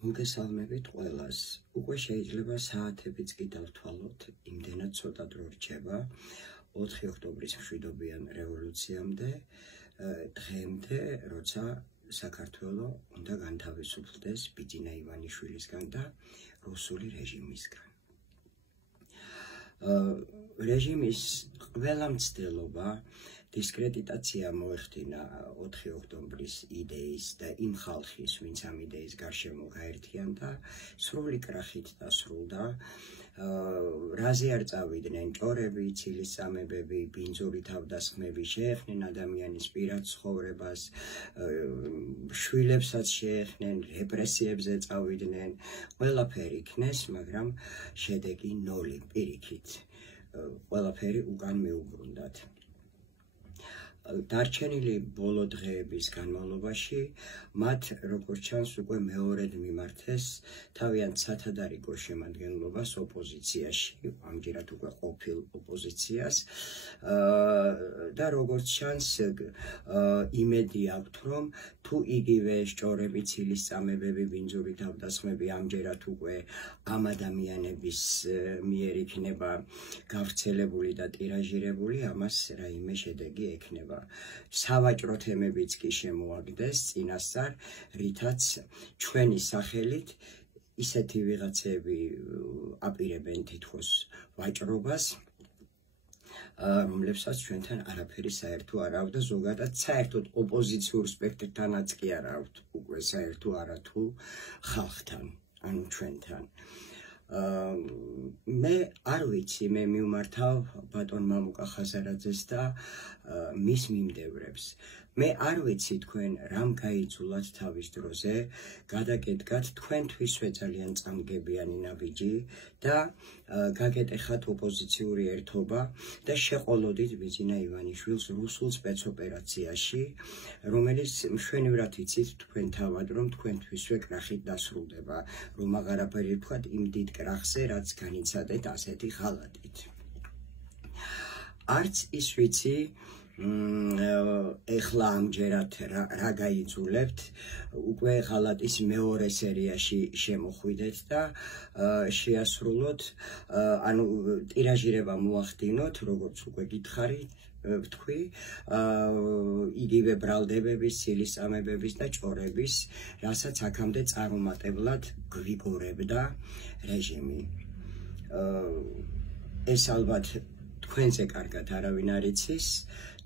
მოგესალმებით ყველას. უკვე შეიძლება საათებიც კი დავთვალოთ, იმდენად ცოტა დრო რჩება 4 ოქტომბრის მშვიდობიან რევოლუციამდე, დღემდე, როცა საქართველო უნდა განთავისუფლდეს ბიძინა ივანიშვილისგან და რუსული რეჟიმისგან. რეჟიმის ყველა მცდელობა დისკრედიტაცია მოეხდინა 4 ოქტომბრის იდეის და იმ ხალხის, ვინც ამ იდეის გარშემო გაერთიანდა, სრული კრახით დასრულდა. რაზე არ წავიდნენ ჭორები, ცილისწამებები, ბინძური თავდასხმები, შეეხნენ ადამიანის პირად ცხოვრებას, შვილებსაც შეეხნენ, რეპრესიებზე წავიდნენ, ყველაფერი იქნეს, მაგრამ შედეგი ნოლი, პირიქით. ყველაფერი უკან მიუბრუნდათ. დარჩენილი ბოლო დღეების განმავლობაში მათ, როგორც ჩანს, უკვე მეორედ მიმართეს თავიანთ სათადარიგო შემადგენლობას ოპოზიციაში, ამჯერად უკვე ყოფილ ოპოზიციას და როგორც ჩანს, იმედი აქვთ, რომ თუ იგივე ჭორები, ცილისწამებები, ბინძური თავდასხმები ამჯერად უკვე ამ ადამიანების მიერ იქნება გავრცელებული და ტირაჟირებული, ამას რაიმე შედეგი ექნება. სავაჭრო თემებიც კი შემოაგდეს წინასწარ, რითაც ჩვენი სახელით ისეთი ვიღაცები აპირებენ თითქოს ვაჭრობას, რომლებსაც ჩვენთან არაფერი საერთო არ აქვს და ზოგადად საერთოდ ოპოზიციურ სპექტრთანაც კი არ აქვს უკვე საერთო არათუ ხალხთან, ანუ ჩვენთან. მე არ ვიცი, მე მივმართავ ბატონ მამუკა ხაზარაძეს და მის მიმდევრებს. მე არ ვიცი თქვენ რამ გაიძულათ თავის დროზე, გადაგედგათ თქვენთვისვე ძალიან წამგებიანი ნაბიჯი და გაგეტეხათ ოპოზიციური ერთობა და შეყოლოდით ბიძინა ივანიშვილს რუსულ სპეცოპერაციაში, რომელიც მშვენივრად იცით თქვენ თავად, რომ თქვენთვისვე კრახით დასრულდება, რომ აღარაფერი ვთქვათ იმ დიდ კრახზე, რაც განიცადეთ ასეთი ღალატით. არც ის ვიცი, ეხლა ამჯერად რა გაიძულებთ, უკვე ღალატის მეორე სერიაში შემოხვიდეთ და შეასრულოთ, ანუ ტირაჟირება მოახდინოთ, როგორც უკვე გითხარით, ვთქვი, იგივე ბრალდებების, ცილისწამებების და ჭორების, რასაც აქამდე წარუმატებლად გვიგორებდა რეჟიმი. ეს ალბათ თქვენზე კარგად არავინ არ იცის,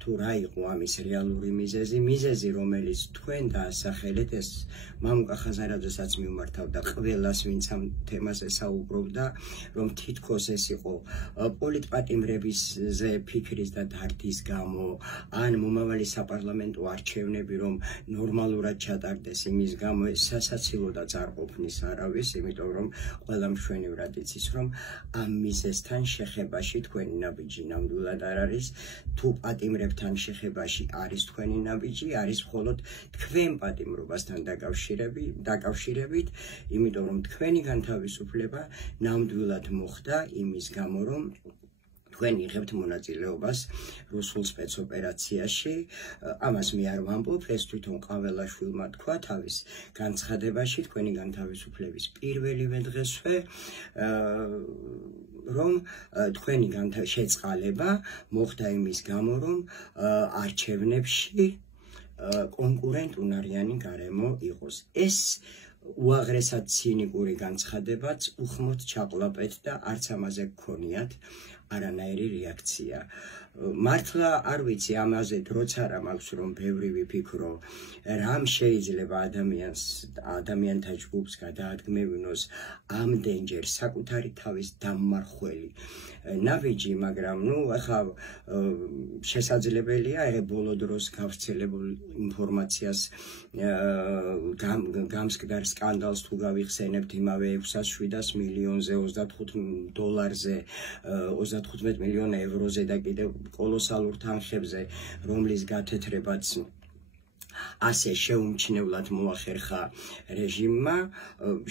თუ რა იყო ამის რეალური მიზეზი, რომელიც თქვენ დაასახელეთ, ეს მამუკა ხაზარაძესაც მივმართავდა ყველას, ვინც ამ თემაზე საუბრობდა, რომ თითქოს ეს იყო პოლიტპატიმრებისზე ფიქრის და დარდის გამო, ან მომავალი საპარლამენტო არჩევნები, რომ ნორმალურად ჩატარდეს, იმის გამო ეს სასაცილო და წარყოფნის არავის, იმიტომ რომ ყველა მშვენივრად იცის, რომ ამ მიზეზთან შეხებაში თქვენი ნაბიჯი ნამდვილად არ არის, თუ პატიმრებთან შეხებაში არის თქვენი ნაბიჯი, არის მხოლოდ თქვენ პატიმრობასთან დაკავშირებით, იმიტომ რომ თქვენი განთავისუფლება ნამდვილად მოხდა იმის გამო, რომ თქვენ იღებთ მონაწილეობას რუსულ სპეცოპერაციაში. ამას მე არ ვამბობ, ეს თვითონ ყაველაშვილმა თქვა თავის განცხადებაში, თქვენი განთავისუფლების პირველივე დღესვე, რომ თქვენი შეწყალება მოხდა იმის გამო, რომ არჩევნებში კონკურენტუნარიანი გარემო იყოს. ეს უაღრესად ცინიკური განცხადებაც უხმოდ ჩაყლაპეთ და არც ამაზე გქონიათ არანაირი რეაქცია. მართლა არ ვიცი, ამაზე დროც არ მაქვს, რომ ბევრი ვიფიქრო, რამ შეიძლება ადამიანთა ჯგუფს გადაადგმევინოს ამდენჯერ საკუთარი თავის დამმარხველი ნაბიჯი, მაგრამ ახლა შესაძლებელია ბოლო დროს გავრცელებულ ინფორმაციას გამსკდარ სკანდალს თუ გავიხსენებთ იმავე 600-700 მილიონზე, $35-ზე, 35 მილიონ ევროზე და კიდევ კოლოსალურ თანხებზე, რომლის გათეთრებაც ასე შეუმჩნევლად მოახერხა რეჟიმმა,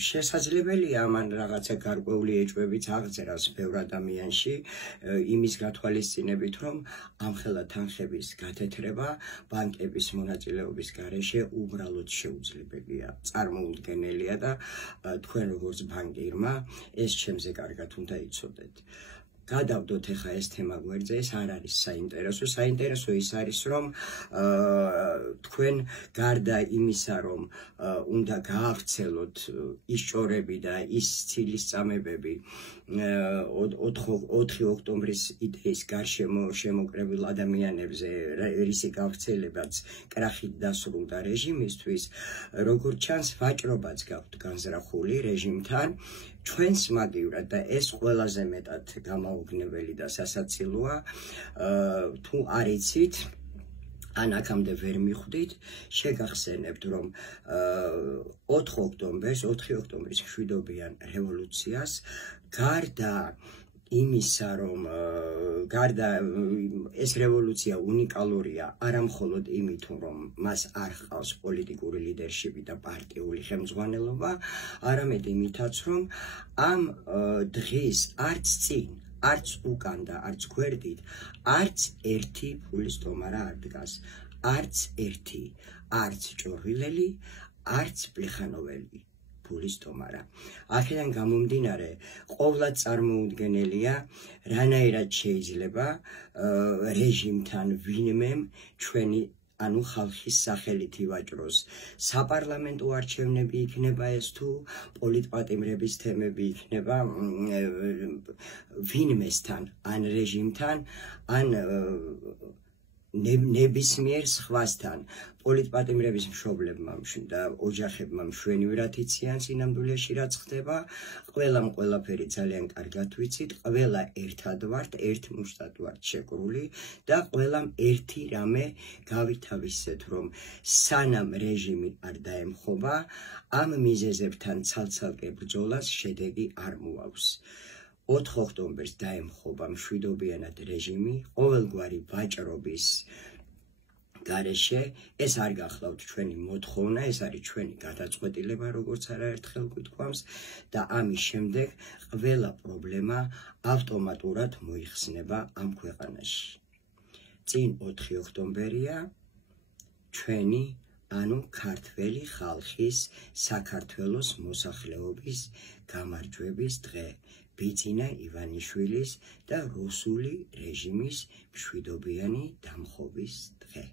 შესაძლებელია ამან რაღაცა გარკვეული ეჭვებიც აღწერას ბევრ ადამიანში, იმის გათვალისწინებით, რომ ამხელა თანხების გათეთრება ბანკების მონაწილეობის გარეშე უბრალოდ შეუძლებელია, წარმოუდგენელია და თქვენ როგორც ბანკირმა ეს ჩემზე კარგად უნდა იცოდეთ. გადავდოთ ახლა ეს თემა გვერდზე, ეს არ არის საინტერესო. საინტერესო ის არის, რომ თქვენ გარდა იმისა, რომ უნდა გაავრცელოთ ის ჭორები და ის ცილისწამებები 4 ოქტომბრის idეის გარშემო შემოკრებილ ადამიანებზე, რისი გავრცელებაც კრახით დასრულდა რეჟიმისთვის, როგორც ჩანს, ვაჭრობაც გაქვთ განზრახული რეჟიმთან. ჩვენს მაგივრად და ეს ყველაზე მეტად გამაოგნებელი და სასაცილოა, თუ არ იცით, ან აქამდე ვერ მიხვდით, შეგახსენებთ, რომ 4 ოქტომბრის მშვიდობიან რევოლუციას გარდა იმისა, რომ გარდა ეს რევოლუცია უნიკალურია არა მხოლოდ იმით, რომ მას არ ჰყავს პოლიტიკური ლიდერშიპი და პარტიული ხელმძღვანელობა, არამედ იმითაც, რომ ამ დღის არც წინ, არც უკან და არც გვერდით, არც ერთი ფულისტომარა არ დგას, არც ერთი, არც ჭორვილელი, არც პლეხანოველი. ფულისტომარა. აქედან გამომდინარე, ყოვლად წარმოუდგენელია, რანაირად შეიძლება რეჟიმთან ვინმემ ჩვენი ანუ ხალხის სახელით ივაჭროს. საპარლამენტო არჩევნები იქნება ეს თუ პოლიტპატიმრების თემები იქნება ვინმესთან, ან რეჟიმთან, ან ნებისმიერ სხვასთან. პოლიტპატიმრების მშობლებმა და ოჯახებმა მშვენივრად იციან სინამდვილეში რაც ხდება, ყველამ ყველაფერი ძალიან კარგად ვიცით, ყველა ერთად ვართ, ერთ მუშტად ვართ შეკრული და ყველამ ერთი რამე გავითავისეთ, რომ სანამ რეჟიმი არ დაემხობა, ამ მიზეზებთან ცალ-ცალკე ბრძოლას შედეგი არ მოაქვს. 4 ოქტომბერს დაემხობა მშვიდობიანად რეჟიმი, ყოველგვარი ვაჭრობის გარეშე, ეს არ გახლავთ ჩვენი მოთხოვნა, ეს არის ჩვენი გადაწყვეტილება, როგორც არაერთხელ გვიტყვამს და ამის შემდეგ ყველა პრობლემა ავტომატურად მოიხსნება ამ ქვეყანაში. წინ 4 ოქტომბერია ჩვენი, ანუ ქართველი ხალხის, საქართველოს მოსახლეობის გამარჯვების დღე. ბიძინა ივანიშვილის და რუსული რეჟიმის მშვიდობიანი დამხობის დღე.